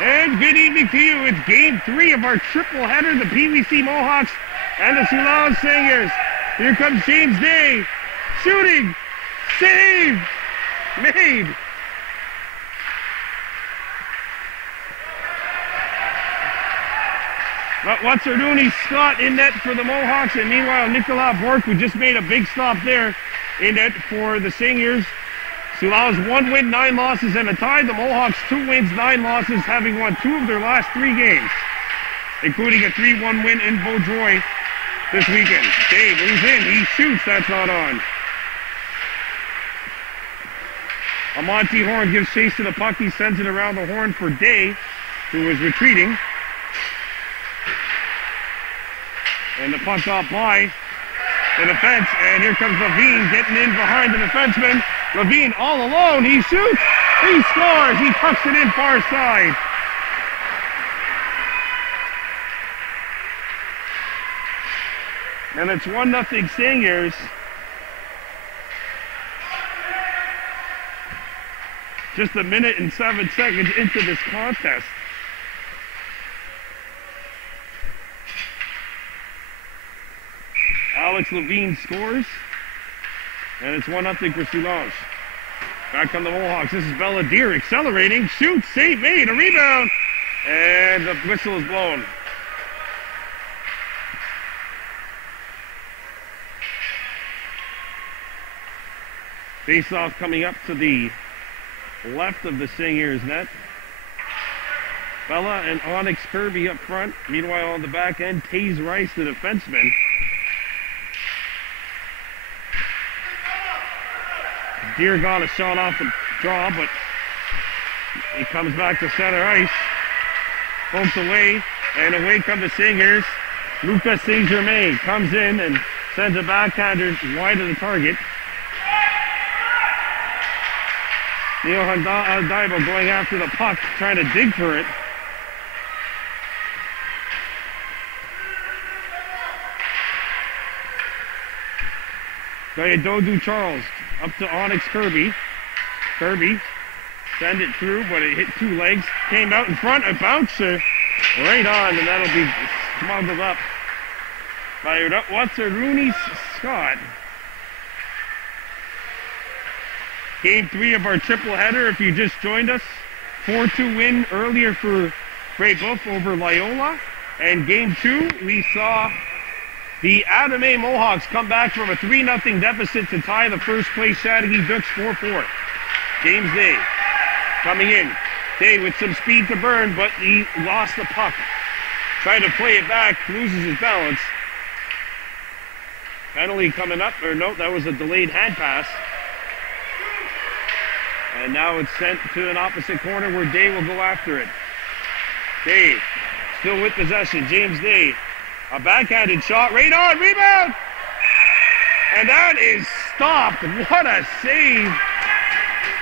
And good evening to you. It's game 3 of our triple header, the Peewee Mohawks and the Soulanges Singers. Here comes James Day, shooting, save, made. But what's our doing? Scott in net for the Mohawks, and meanwhile Nicolas Bork, who just made a big stop there, in net for the Singers. Soulanges 1 win, 9 losses, and a tie. The Mohawks 2 wins, 9 losses, having won 2 of their last 3 games, including a 3-1 win in Beaujoy this weekend. Dave, who's in? He shoots. That's not on. Monty Horn gives chase to the puck. He sends it around the horn for Day, who is retreating. And the puck off by the defense, and here comes Levine getting in behind the defenseman. Levine all alone, he shoots, he scores, he pucks it in far side. And it's 1-0 Singers. Just a minute and 7 seconds into this contest. Alex Levine scores, and it's 1-0 for Soulanges. Back on the Mohawks, this is Belladier accelerating, shoots, save made, a rebound, and the whistle is blown. Face-off coming up to the left of the Singers net. Bella and Onyx Kirby up front. Meanwhile, on the back end, Taze Rice, the defenseman. Deer got a shot off the draw, but it comes back to center ice. Pumps away, and away come the Singers. Lucas Saint-Germain comes in and sends a backhander wide of the target. Neil Daibo going after the puck, trying to dig for it. Dodu Charles up to Onyx Kirby. Kirby send it through, but it hit 2 legs. Came out in front, a bouncer right on, and that'll be smuggled up by Rooney Scott. Game 3 of our triple header. If you just joined us, 4-2 win earlier for Grey Buff over Loyola. And game 2, we saw the Adame Mohawks come back from a 3-0 deficit to tie the first place Chateauguay Dukes 4-4. James Day coming in. Day with some speed to burn, but he lost the puck. Trying to play it back, loses his balance. Penalty coming up, or no, that was a delayed hand pass. And now it's sent to an opposite corner where Day will go after it. Day still with possession. James Day. A backhanded shot, right on, rebound! And that is stopped. What a save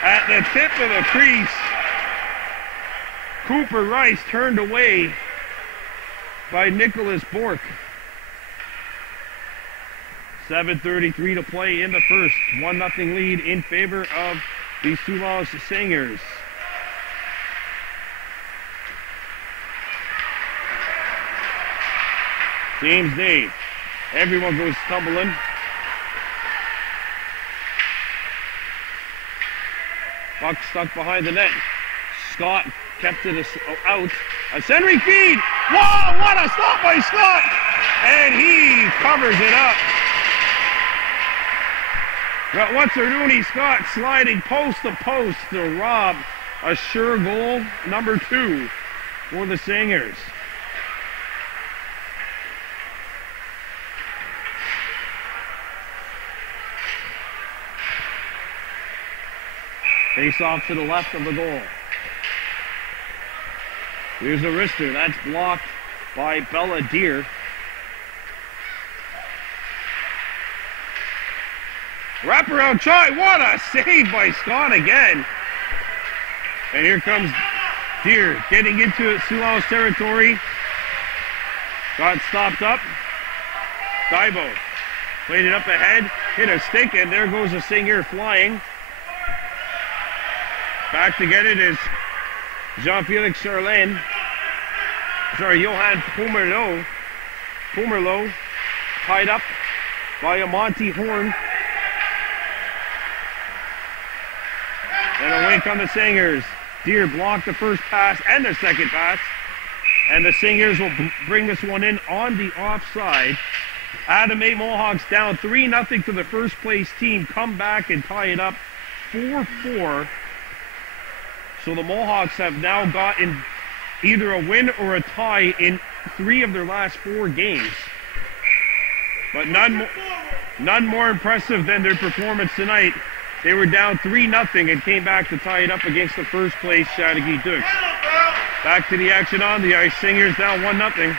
at the tip of the crease. Cooper Rice turned away by Nicholas Bork. 7:33 to play in the first. 1-0 lead in favor of the Soulanges Singers. James Day. Everyone goes stumbling. Puck stuck behind the net. Scott kept it out. A centering feed. Whoa, what a stop by Scott! And he covers it up. But what's Rooney Scott sliding post to post to rob a sure goal, number 2 for the Singers. Face off to the left of the goal. Here's a wrister. That's blocked by Belladier. Wraparound try. What a save by Scott again. And here comes Deer getting into Soulanges territory. Got stopped up. Daibo played it up ahead. Hit a stick, and there goes a Singer flying. Back to get it is Jean-Felix Charlene. Sorry, Johan Pomerleau. Tied up by a Monty Horn. And a wink on the Singers. Deer blocked the first pass and the second pass. And the Singers will bring this one in on the offside. Adam A. Mohawks down 3-0 to the first place team. Come back and tie it up 4-4. So the Mohawks have now gotten either a win or a tie in 3 of their last 4 games. But none more impressive than their performance tonight. They were down 3-0 and came back to tie it up against the first place Chateauguay Dukes. Back to the action on the ice. Singers down 1-0.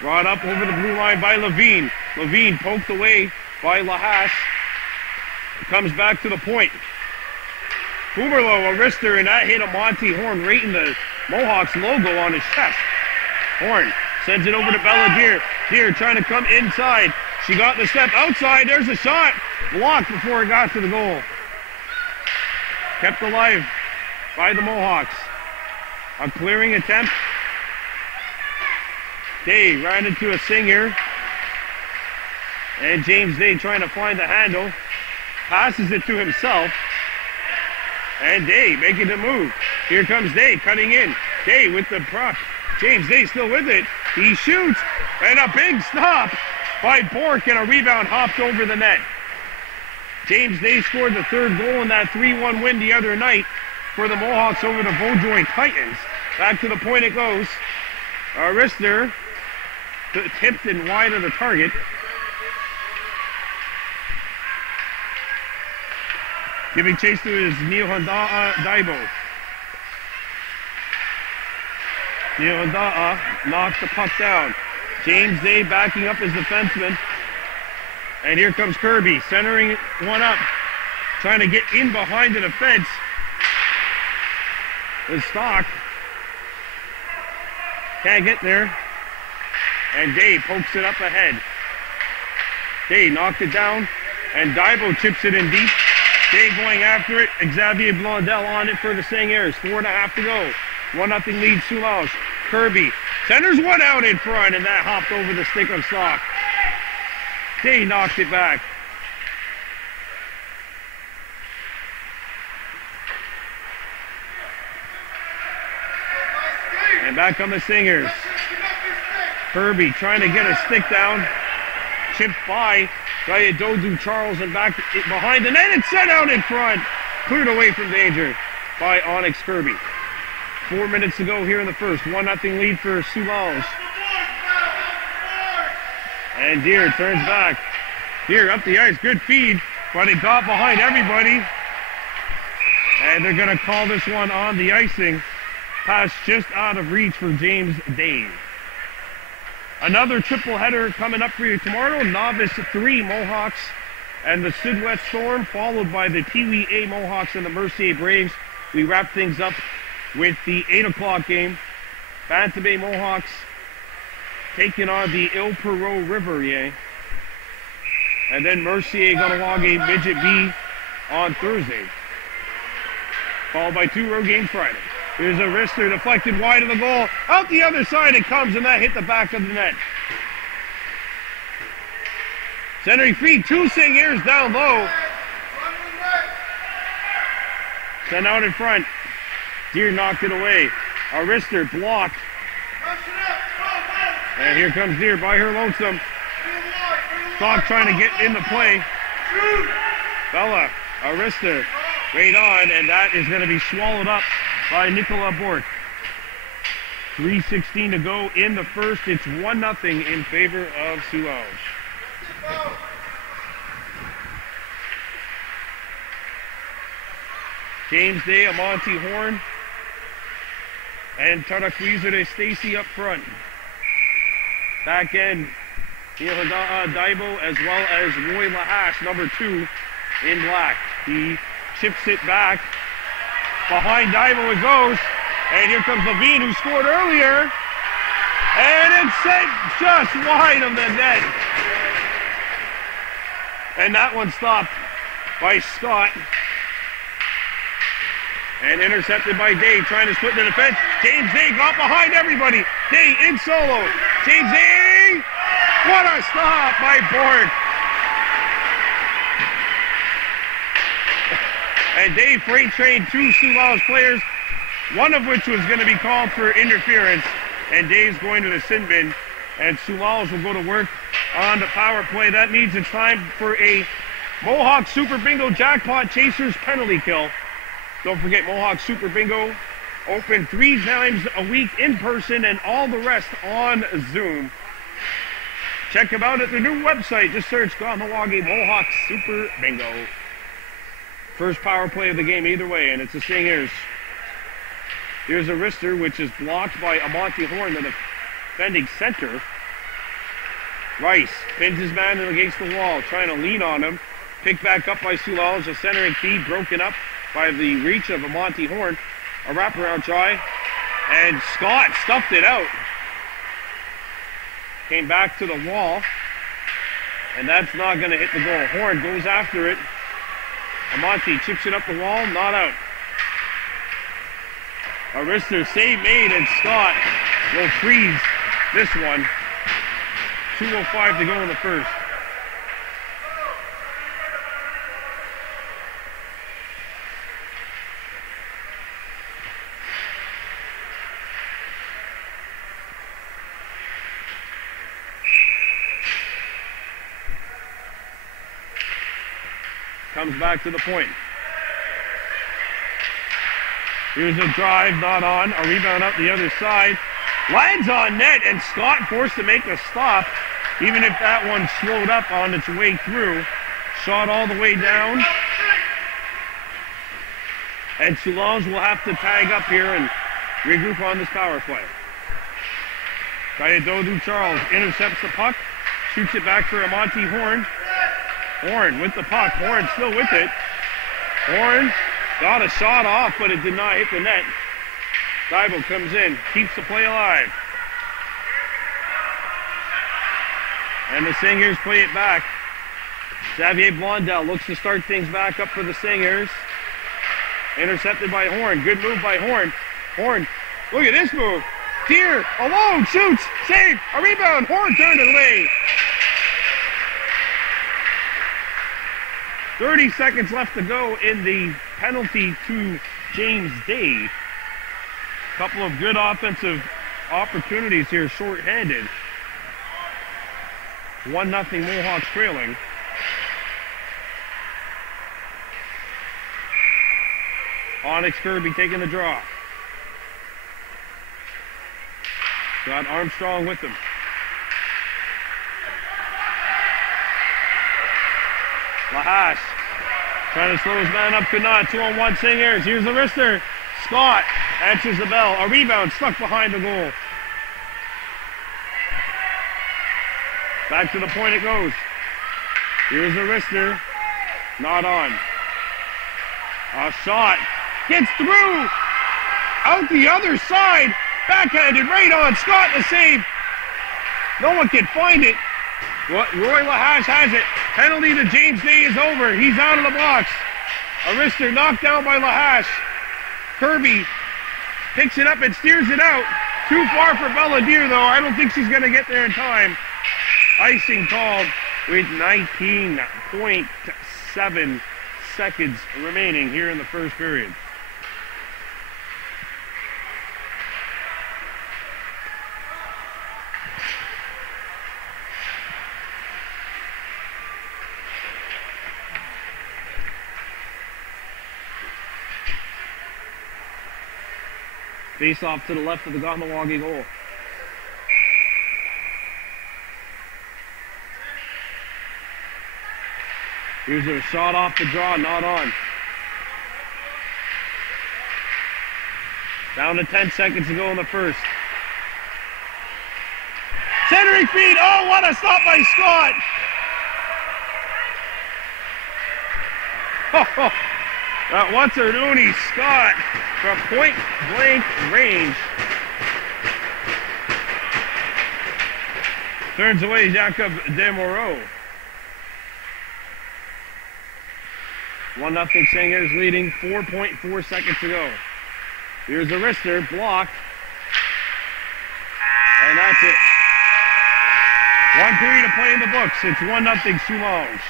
Brought up over the blue line by Levine. Levine poked away by Lahasse. Comes back to the point. Pomerleau, a wrister, and that hit a Monty Horn right in the Mohawks logo on his chest. Horn sends it over to Bella Deer. Deer trying to come inside. She got the step outside. There's a shot. Blocked before it got to the goal. Kept alive by the Mohawks. A clearing attempt. Day ran into a Singer. And James Day trying to find the handle. Passes it to himself. And Day making the move. Here comes Day cutting in. Day with the prop. James Day still with it. He shoots. And a big stop by Bork, and a rebound hopped over the net. James Day scored the 3rd goal in that 3-1 win the other night for the Mohawks over the Beaujoint Titans. Back to the point it goes. Arister tipped and wide of the target. Giving chase to his Nihonda'a Daibo. Nihonda'a knocks the puck down. James Day backing up his defenseman. And here comes Kirby, centering one up. Trying to get in behind the defense. With Stock. Can't get there. And Day pokes it up ahead. Day knocked it down. And Daibo chips it in deep. Day going after it. Xavier Blondel on it for the Singers. 4.5 to go. 1-0 lead Soulanges. Kirby centers one out in front, and that hopped over the stick of Stock. Day knocked it back. And back on the Singers. Kirby trying to get a stick down. Chipped by Dodu Charles and back behind the net. It's set out in front. Cleared away from danger by Onyx Kirby. 4 minutes to go here in the first. 1-0 lead for Soulanges. And Deer turns back. Deer up the ice. Good feed, but it got behind everybody. And they're going to call this one on the icing. Pass just out of reach for James Day. Another triple header coming up for you tomorrow. Novice 3 Mohawks and the Sud-West Storm, followed by the Peewee A Mohawks and the Mercier Braves. We wrap things up with the 8 o'clock game. Bantam Bay Mohawks taking on the Il Perot Riverier. And then Mercier Kahnawake Midget B on Thursday. Followed by 2 road games Friday. Here's a wrister deflected wide of the goal. Out the other side it comes, and that hit the back of the net. Centering feed, 2 Singers down low. Sent out in front. Deer knocked it away. A wrister blocked. And here comes Deer by her lonesome. Stock trying to get into play. Bella, a wrister, right on, and that is going to be swallowed up by Nicola Bork. 3:16 to go in the first. It's 1-0 in favor of Soulanges. James Day, Amonte Horn, and Tarakwizere de Stacy up front. Back end, Daibo as well as Roy Lahasse, number 2 in black. He chips it back. Behind Daibo it goes. And here comes Levine, who scored earlier. And it's sent just wide of the net. And that one stopped by Scott. And intercepted by Day, trying to split the defense. James Day got behind everybody. Day in solo. James Day! What a stop by Borg. And Day freight trained two Soulanges players, one of which was going to be called for interference. And Day's going to the sin bin. And Soulanges will go to work on the power play. That means it's time for a Mohawk Super Bingo Jackpot Chasers penalty kill. Don't forget, Mohawk Super Bingo open 3 times a week in person and all the rest on Zoom. Check them out at their new website. Just search Kahnawake Mohawk Super Bingo. First power play of the game either way, and it's the Stingers. Here's a wrister, which is blocked by Amonte Horn, the defending center. Rice pins his man against the wall, trying to lean on him. Picked back up by Soulanges. The centering feed broken up by the reach of Amonte Horn. A wraparound try. And Scott stuffed it out. Came back to the wall. And that's not going to hit the goal. Horn goes after it. Amonte chips it up the wall. Not out. A wrister save made, and Scott will freeze this one. 2:05 to go in the first. Comes back to the point. Here's a drive, not on. A rebound up the other side. Lands on net, and Scott forced to make a stop, even if that one slowed up on its way through. Shot all the way down. And Soulanges will have to tag up here and regroup on this power play. Kahnawake Charles intercepts the puck. Shoots it back for Amonte Horn. Horn with the puck. Horn still with it. Horn got a shot off, but it did not hit the net. Dybel comes in, keeps the play alive. And the Stingers play it back. Xavier Blondell looks to start things back up for the Stingers. Intercepted by Horn. Good move by Horn. Horn, look at this move. Deer, alone, shoots, save, a rebound. Horn turned it away. 30 seconds left to go in the penalty to James Day. Couple of good offensive opportunities here, short-handed. 1-0 Mohawks trailing. Onyx Kirby taking the draw. Got Armstrong with him. Lahash trying to slow his man up, could not. 2-on-1 Stingers. Here's the wrister. Scott answers the bell. A rebound stuck behind the goal. Back to the point it goes. Here's the wrister. Not on. A shot. Gets through. Out the other side. Backhanded right on. Scott the save. No one can find it. Roy Lahash has it. Penalty to James Day is over. He's out of the box. A wrister knocked down by Lahash. Kirby picks it up and steers it out. Too far for Belladier, though. I don't think she's going to get there in time. Icing called with 19.7 seconds remaining here in the first period. Face off to the left of the Kahnawake goal. Here's a shot off the draw, not on. Down to 10 seconds to go in the first. Centering feed, oh, what a stop by Scott! That Watsaruni Scott from point blank range. Turns away Jacob Demoreau. 1-0 Singers leading, 4.4 seconds to go. Here's a wrister, blocked. And that's it. 1 period to play in the books. It's 1-0 Soulanges.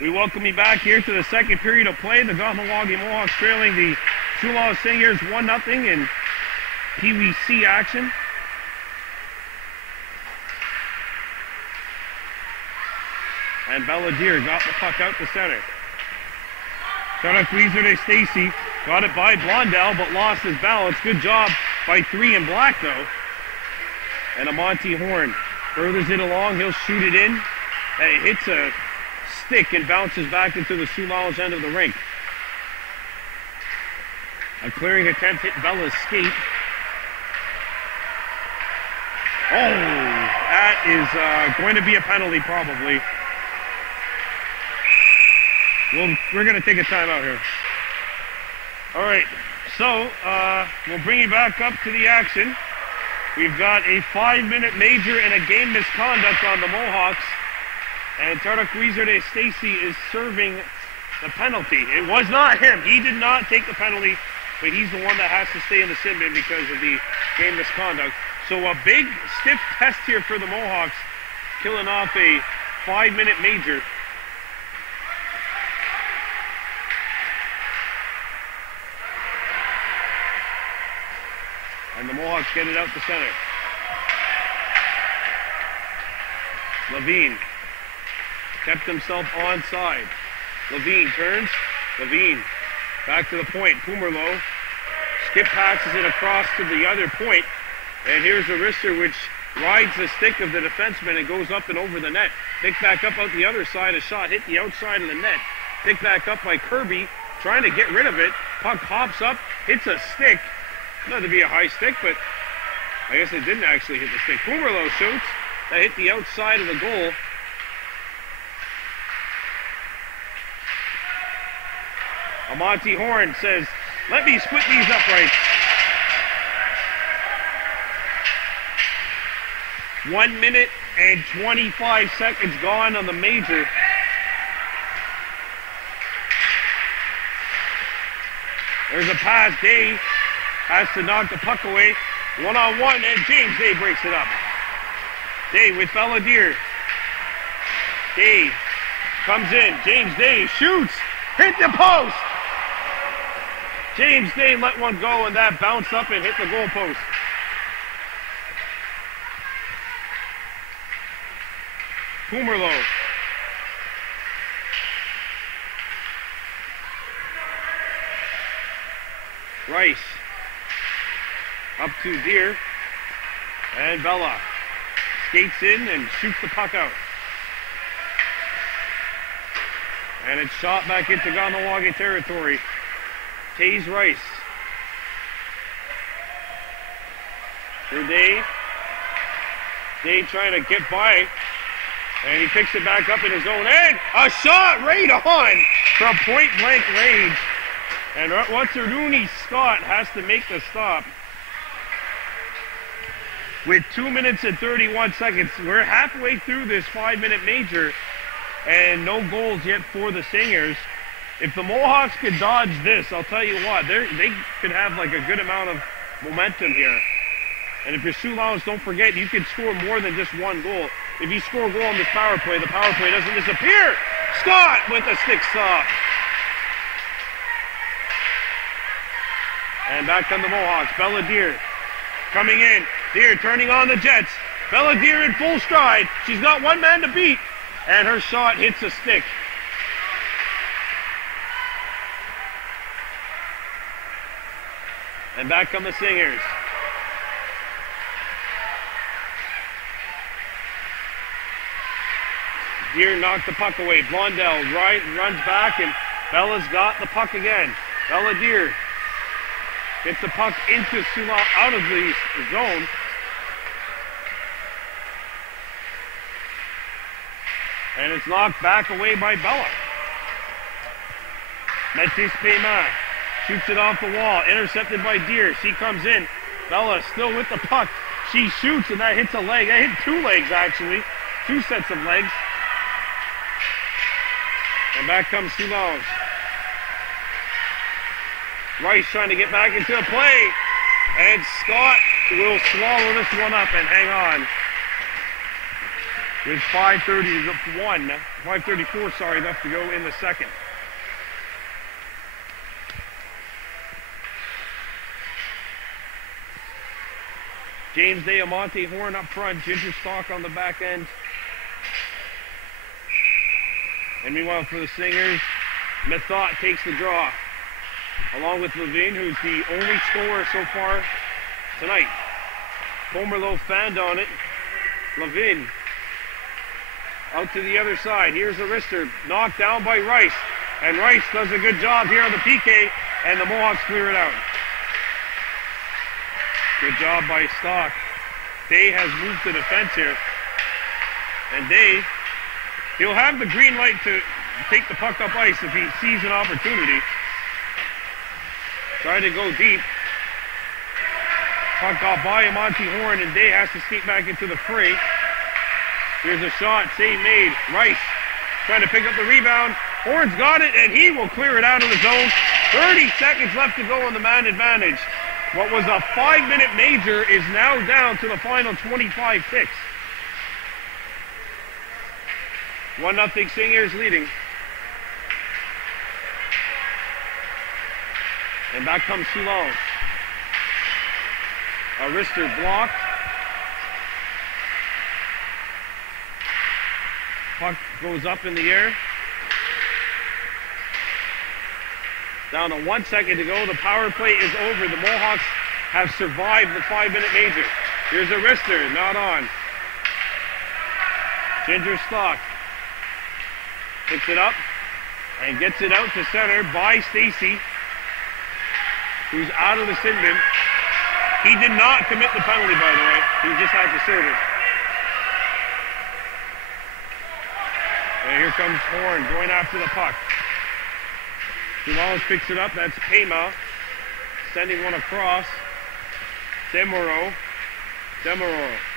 We welcome you back here to the second period of play. The Kahnawake Mohawks trailing the Soulanges Singers 1-0 in Peewee C action. And Belladere got the puck out to center. Kahnawake Stacy got it by Blondell, but lost his balance. Good job by 3 in black, though. And Amonte Horn furthers it along. He'll shoot it in. And it hits a stick and bounces back into the Soulanges end of the rink. A clearing attempt hit Bella's skate. Oh, that is going to be a penalty probably. We're going to take a timeout here. All right, so we'll bring you back up to the action. We've got a 5-minute major and a game misconduct on the Mohawks. And Kahnawake Stacy is serving the penalty. It was not him. He did not take the penalty, but he's the one that has to stay in the sin bin because of the game misconduct. So a big, stiff test here for the Mohawks, killing off a 5-minute major. And the Mohawks get it out to center. Levine kept himself onside. Levine turns. Levine back to the point. Pumerlo skip passes it across to the other point. And here's a wrister which rides the stick of the defenseman and goes up and over the net. Picked back up out the other side. A shot hit the outside of the net. Picked back up by Kirby, trying to get rid of it. Puck hops up, hits a stick. Not to be a high stick, but I guess it didn't actually hit the stick. Pumerlo shoots. That hit the outside of the goal. Amonte Horn says, let me split these uprights. 1 minute and 25 seconds gone on the major. There's a pass. Day has to knock the puck away. 1-on-1, and James Day breaks it up. Day with Belladere. Day comes in. James Day shoots. Hit the post. James Day let one go, and that bounced up and hit the goal post. Pumerlo. Rice. Up to Deer. And Bella skates in and shoots the puck out. And it's shot back into Kahnawake territory. Taze Rice. For Day. Day trying to get by. And he picks it back up in his own end. A shot right on from point blank range. And Rooney Scott has to make the stop. With 2 minutes and 31 seconds, we're halfway through this 5-minute major and no goals yet for the Singers. If the Mohawks could dodge this, I'll tell you what, they could have like a good amount of momentum here. And if you're Soulanges, don't forget, you can score more than just one goal. If you score a goal on this power play, the power play doesn't disappear. Scott with a stick stop. And back come the Mohawks. Belladere coming in. Deer turning on the Jets. Belladere in full stride. She's got one man to beat. And her shot hits a stick. And back come the Singers. Deer knocked the puck away. Blondell runs back, and Bella's got the puck again. Belladere gets the puck into Soulanges, out of the zone. And it's knocked back away by Bella. Metis Payman shoots it off the wall, intercepted by Deer. She comes in. Bella still with the puck. She shoots and that hits a leg. That hit two legs actually. Two sets of legs. And back comes Soulanges. Rice trying to get back into the play. And Scott will swallow this one up and hang on. There's 5:34 left to go in the second. James Diamante Horn up front, Ginger Stock on the back end. And meanwhile for the Singers, Methot takes the draw. Along with Levine, who's the only scorer so far tonight. Pomerleau fanned on it. Levine out to the other side. Here's the wrister, knocked down by Rice. And Rice does a good job here on the PK, and the Mohawks clear it out. Good job by Stock. Day has moved to defense here. And Day, he'll have the green light to take the puck up ice if he sees an opportunity. Trying to go deep. Puck got by Monty Horn, and Day has to skate back into the fray. Here's a shot, save made. Rice trying to pick up the rebound. Horn's got it, and he will clear it out of the zone. 30 seconds left to go on the man advantage. What was a 5-minute major is now down to the final 25 ticks. 1-0 Singers leading. And back comes Soulanges. A wrister blocked. Puck goes up in the air. Down to 1 second to go. The power play is over. The Mohawks have survived the 5-minute major. Here's a wrister, not on. Ginger Stock picks it up and gets it out to center by Stacy, who's out of the sin bin. He did not commit the penalty, by the way. He just had to serve it. And here comes Horn going after the puck. Soulanges picks it up. That's Pema sending one across. Demoro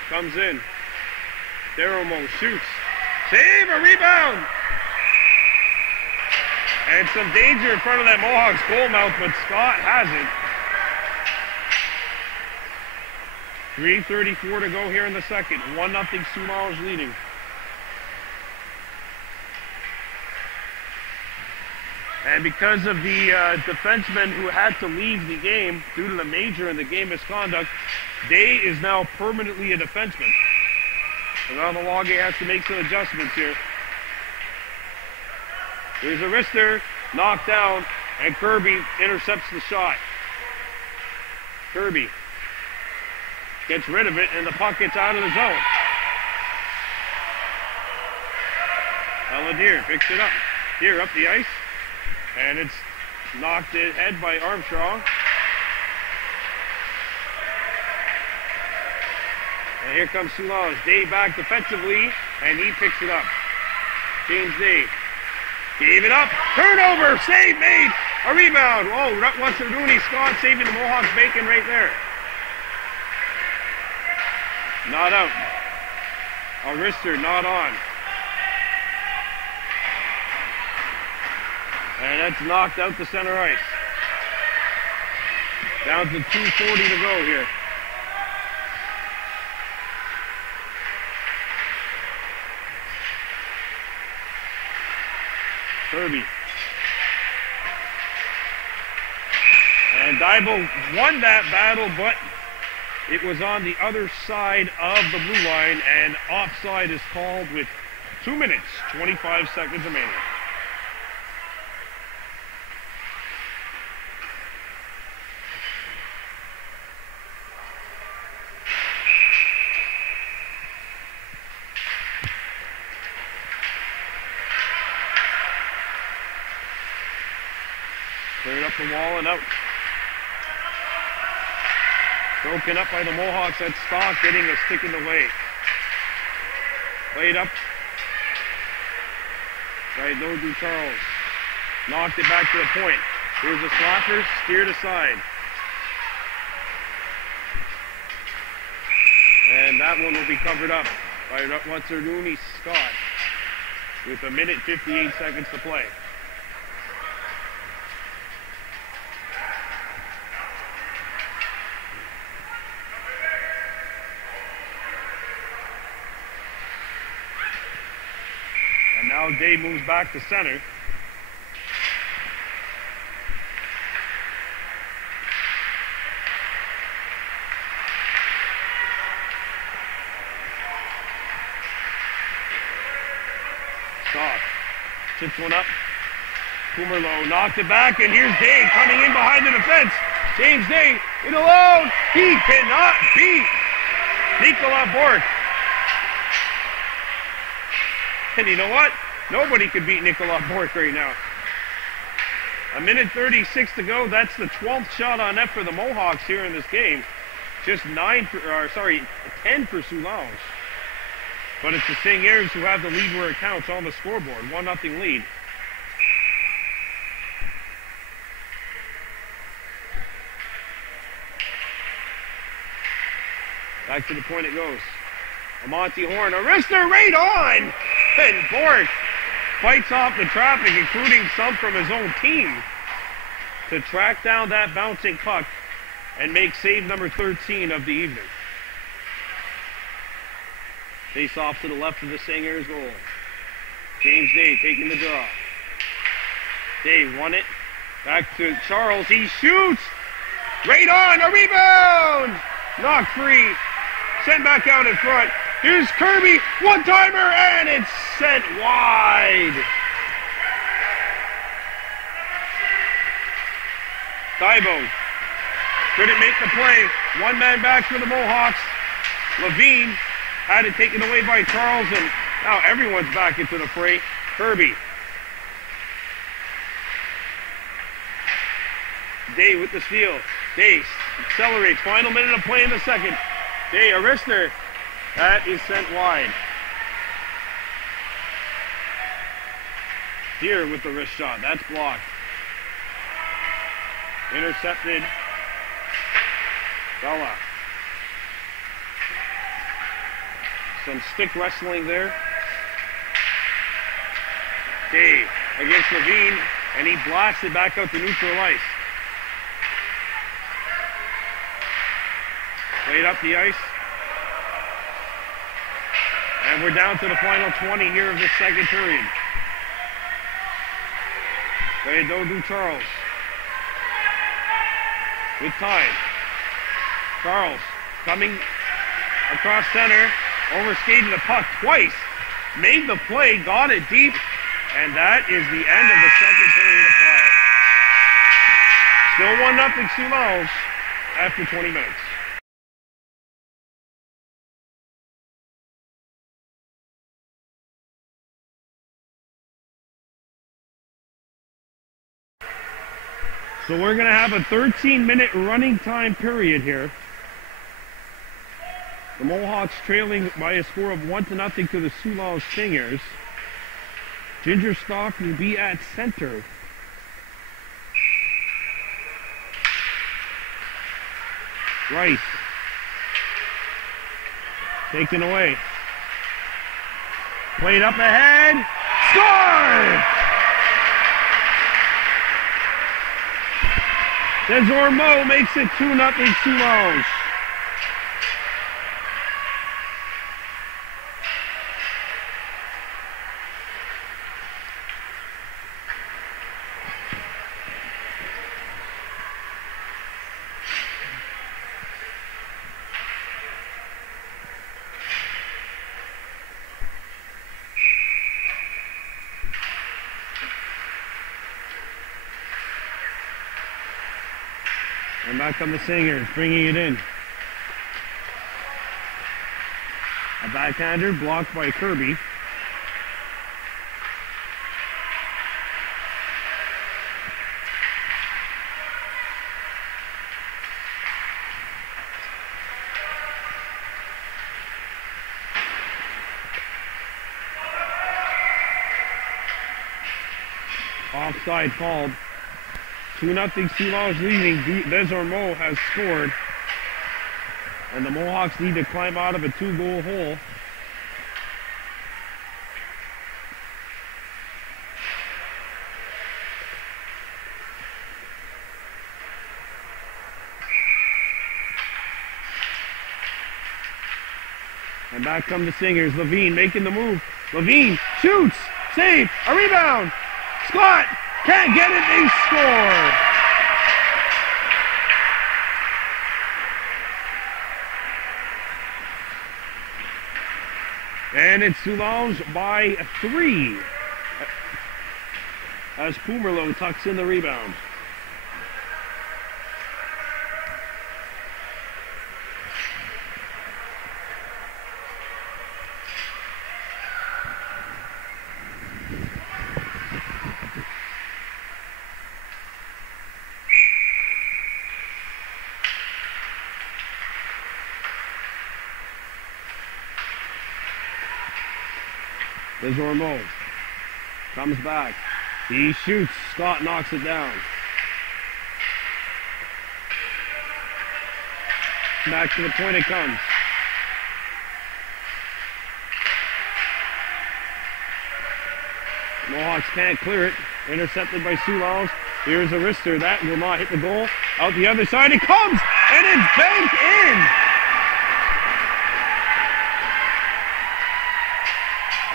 comes in. Deromo shoots. Save, a rebound! And some danger in front of that Mohawks goal mouth, but Scott has it. 3:34 to go here in the second. 1-0 Soulanges leading. And because of the defenseman who had to leave the game due to the major and the game misconduct, Day is now permanently a defenseman. And now the Logay has to make some adjustments here. Here's a wrister, knocked down, and Kirby intercepts the shot. Kirby gets rid of it, and the puck gets out of the zone. Deer picks it up. Deer up the ice. And it's knocked ahead by Armstrong. And here comes Soulanges. Day back defensively, and he picks it up. James Day gave it up. Turnover, save made. A rebound. Oh, what's it doing? Scott saving the Mohawks bacon right there. Not out. A wrister, not on. And that's knocked out to center ice. Down to 2:40 to go here. Kirby. And Daibo won that battle, but it was on the other side of the blue line, and offside is called with 2 minutes, 25 seconds remaining. Cleared up the wall and out. Broken up by the Mohawks. That Stock getting a stick in the way. Played up by Dodu Charles. Knocked it back to the point. Here's the slapper, steered aside. And that one will be covered up by Watsaruni Scott with 1:58 to play. And now Day moves back to center. Chips one up. Kumerlo knocked it back, and here's Day coming in behind the defense. James Day in alone. He cannot beat Nicola Bork. And you know what? Nobody could beat Nicola Bork right now. 1:36 to go. That's the 12th shot on net for the Mohawks here in this game. Just 10 for Soulanges. But it's the Seigneurs who have the lead where it counts on the scoreboard. 1-0 lead. Back to the point it goes. Amonte Horn, a wrister right on! And Bork fights off the traffic, including some from his own team, to track down that bouncing puck and make save number 13 of the evening. Face off to the left of the Seigneurs goal. James Day taking the draw. Day won it. Back to Charles. He shoots. Right on. A rebound. Knocked free. Sent back out in front. Here's Kirby. One-timer. And it's sent wide. Tybo couldn't make the play. One man back for the Mohawks. Levine had it taken away by Charles, and now everyone's back into the fray. Kirby. Day with the steal. Day accelerates. Final minute of play in the second. Day, a wrister. That is sent wide. Deer with the wrist shot. That's blocked. Intercepted. Bella. Some stick wrestling there. Day against Levine, and he blasted back out to neutral ice. Played up the ice. And we're down to the final 20 here of this second period. Played Dodu Charles. With time. Charles coming across center. Overskated the puck twice, made the play, got it deep, and that is the end of the second period of play. Still 1-0 Soulanges after 20 minutes. So we're going to have a 13-minute running time period here. The Mohawks trailing by a score of 1-0 to the Soulanges Stingers. Ginger Stock will be at center. Rice. Taken away. Played up ahead. Score! Desormeaux makes it 2-0 Soulanges. And back on the Singers, bringing it in. A backhander blocked by Kirby. Offside called. 2-0 Soulanges leading. Desormeaux has scored. And the Mohawks need to climb out of a 2-goal hole. And back come the Singers. Levine making the move. Levine shoots. Save. A rebound. Scott can't get it. They score. And it's Soulanges by 3. As Pumerlo tucks in the rebound. Desormeaux comes back. He shoots. Scott knocks it down. Back to the point it comes. Mohawks can't clear it. Intercepted by Soulanges. Here's a wrister. That will not hit the goal. Out the other side it comes. And it's banked in.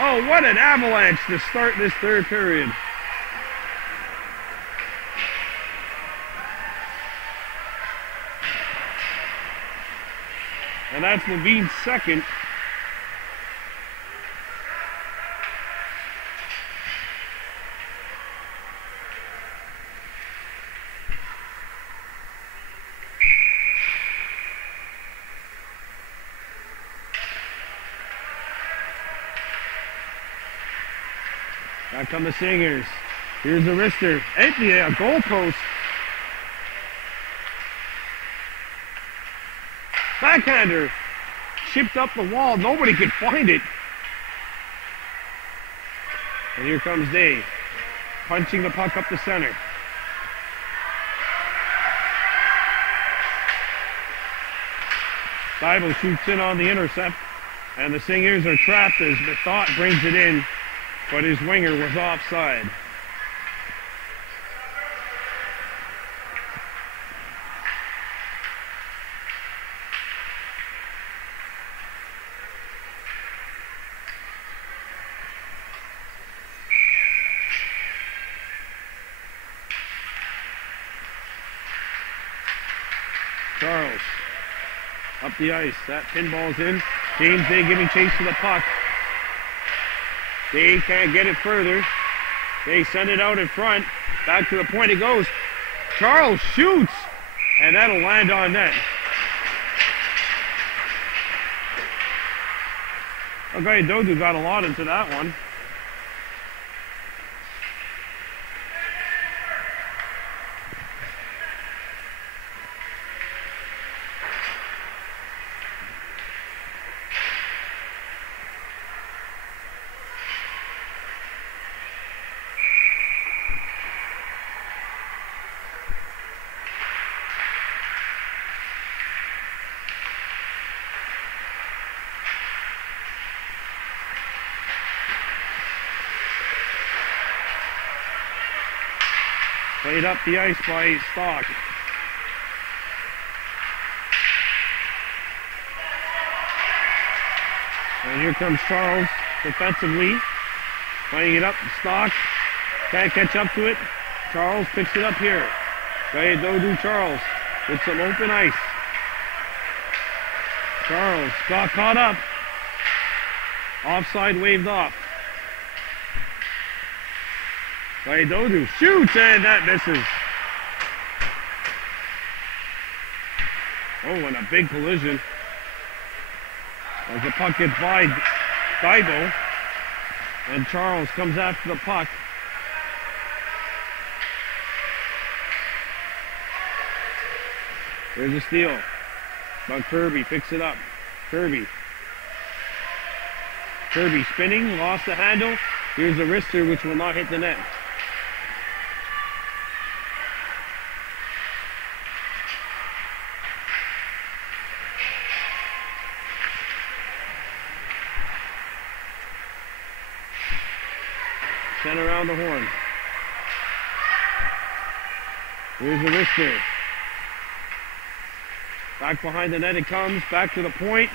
Oh, what an avalanche to start this third period. And that's Levine's second. Back come the Singers. Here's the wrister. Empty, a goal post. Backhander. Chipped up the wall. Nobody could find it. And here comes Dave. Punching the puck up the center. Seibel shoots in on the intercept. And the Singers are trapped as Methot brings it in. But his winger was offside. Charles up the ice. That pinball's in. James Day giving chase to the puck. They can't get it further. They send it out in front. Back to the point it goes. Charles shoots. And that'll land on net. Okay, Dodu got a lot into that one. Played up the ice by Stock. And here comes Charles defensively. Playing it up, Stock. Can't catch up to it. Charles picks it up here. Dodu Charles with some open ice. Charles got caught up. Offside waved off. Dodu shoots and that misses. Oh, and a big collision. As the puck gets by Daibo. And Charles comes after the puck. There's a steal. But Kirby picks it up. Kirby spinning, lost the handle. Here's a wrister which will not hit the net. Sent around the horn. Here's the wrister. Back behind the net it comes. Back to the point.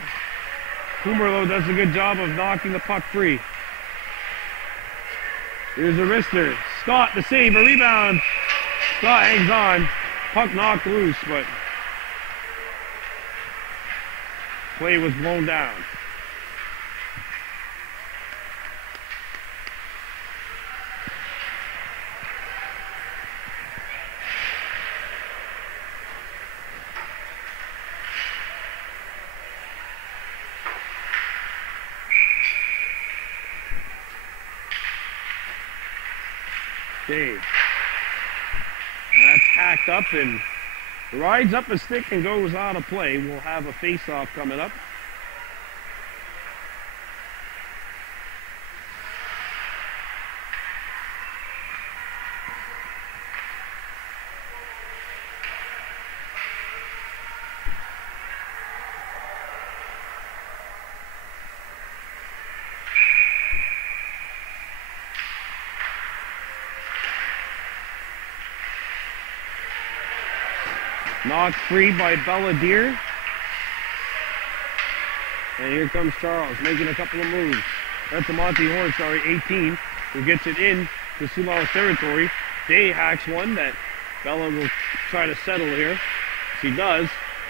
Pumerlo does a good job of knocking the puck free. Here's the wrister. Scott, the save, a rebound. Scott hangs on. Puck knocked loose, but play was blown down. Dave. And that's hacked up and rides up a stick and goes out of play. We'll have a face-off coming up. Knocked free by Belladier. And here comes Charles making a couple of moves. That's a Monty Horn, 18, who gets it in to Soulanges territory. Day hacks one that Bella will try to settle here. She does.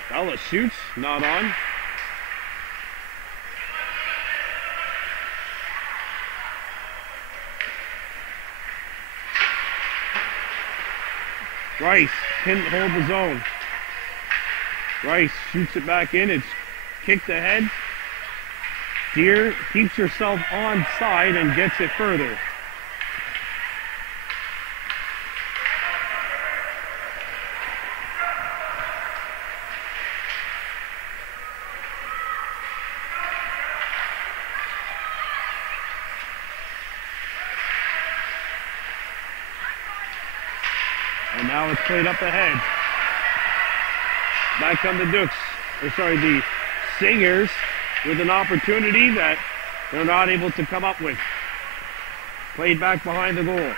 Bella shoots, not on. Rice couldn't hold the zone. Rice shoots it back in. It's kicked ahead. Deer keeps herself onside and gets it further. And now it's played up ahead. Back come the Dukes, the Singers, with an opportunity that they're not able to come up with. Played back behind the goal.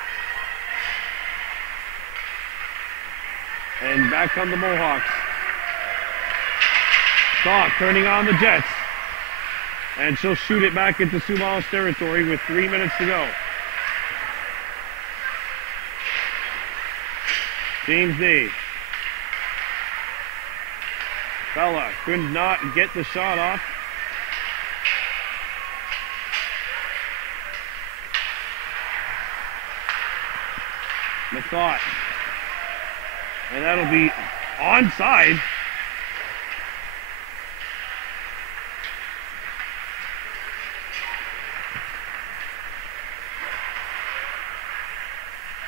And back come the Mohawks. Scott turning on the Jets. And she'll shoot it back into Soulanges territory with 3 minutes to go. James Day. Bella could not get the shot off. McCott. And that'll be onside.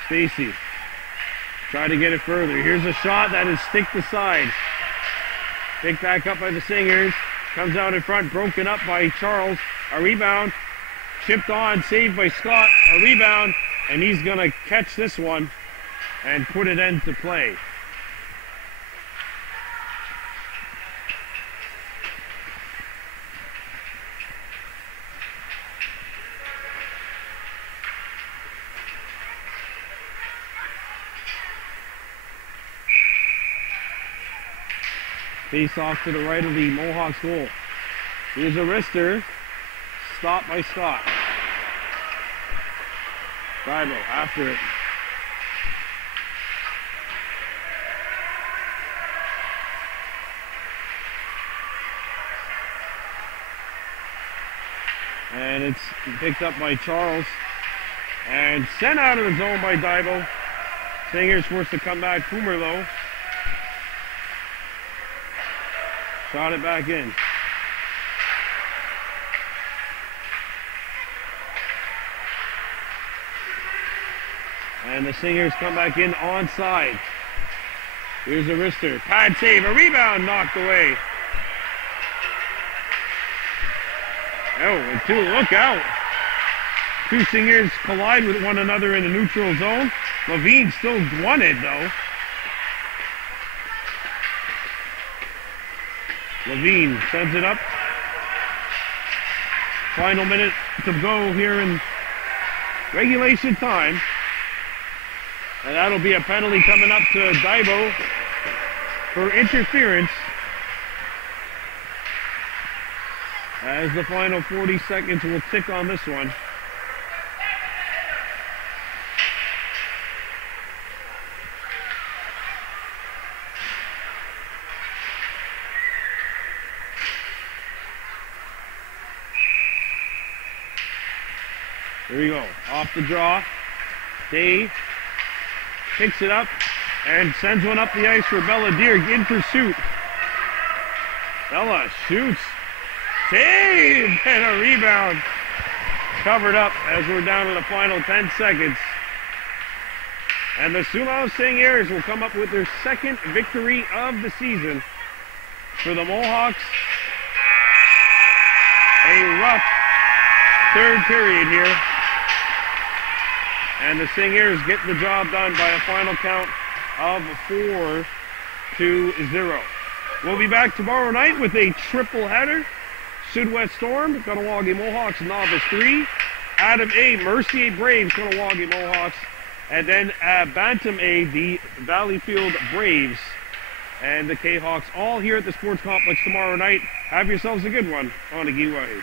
Stacy. Try to get it further. Here's a shot that is sticked aside. Picked back up by the Singers. Comes out in front, broken up by Charles. A rebound. Chipped on, saved by Scott. A rebound. And he's going to catch this one and put it into play. Face off to the right of the Mohawks goal. Here's a wrister. Stopped by Scott. Bible after it. And it's picked up by Charles. And sent out of the zone by Dibo. Singer's forced to come back. Pumerlo. Shot it back in. And the Singers come back in onside. Here's a wrister. Pad save. A rebound knocked away. Oh, and two, look out. Two Singers collide with one another in the neutral zone. Levine still won it though. Levine sends it up. Final minute to go here in regulation time. And that'll be a penalty coming up to Daibo for interference. As the final 40 seconds will tick on this one. Here we go, off the draw. Day picks it up and sends one up the ice for Belladier in pursuit. Bella shoots, save, and a rebound. Covered up as we're down to the final 10 seconds. And the Soulanges will come up with their second victory of the season. For the Mohawks, a rough third period here. And the Singers get the job done by a final count of 4-0. We'll be back tomorrow night with a triple header. Sud-West Storm, Kahnawake Mohawks, Novice 3. Adam A, Mercier Braves, Kahnawake Mohawks. And then Bantam A, the Valleyfield Braves. And the K-Hawks all here at the Sports Complex tomorrow night. Have yourselves a good one on Agiwahe.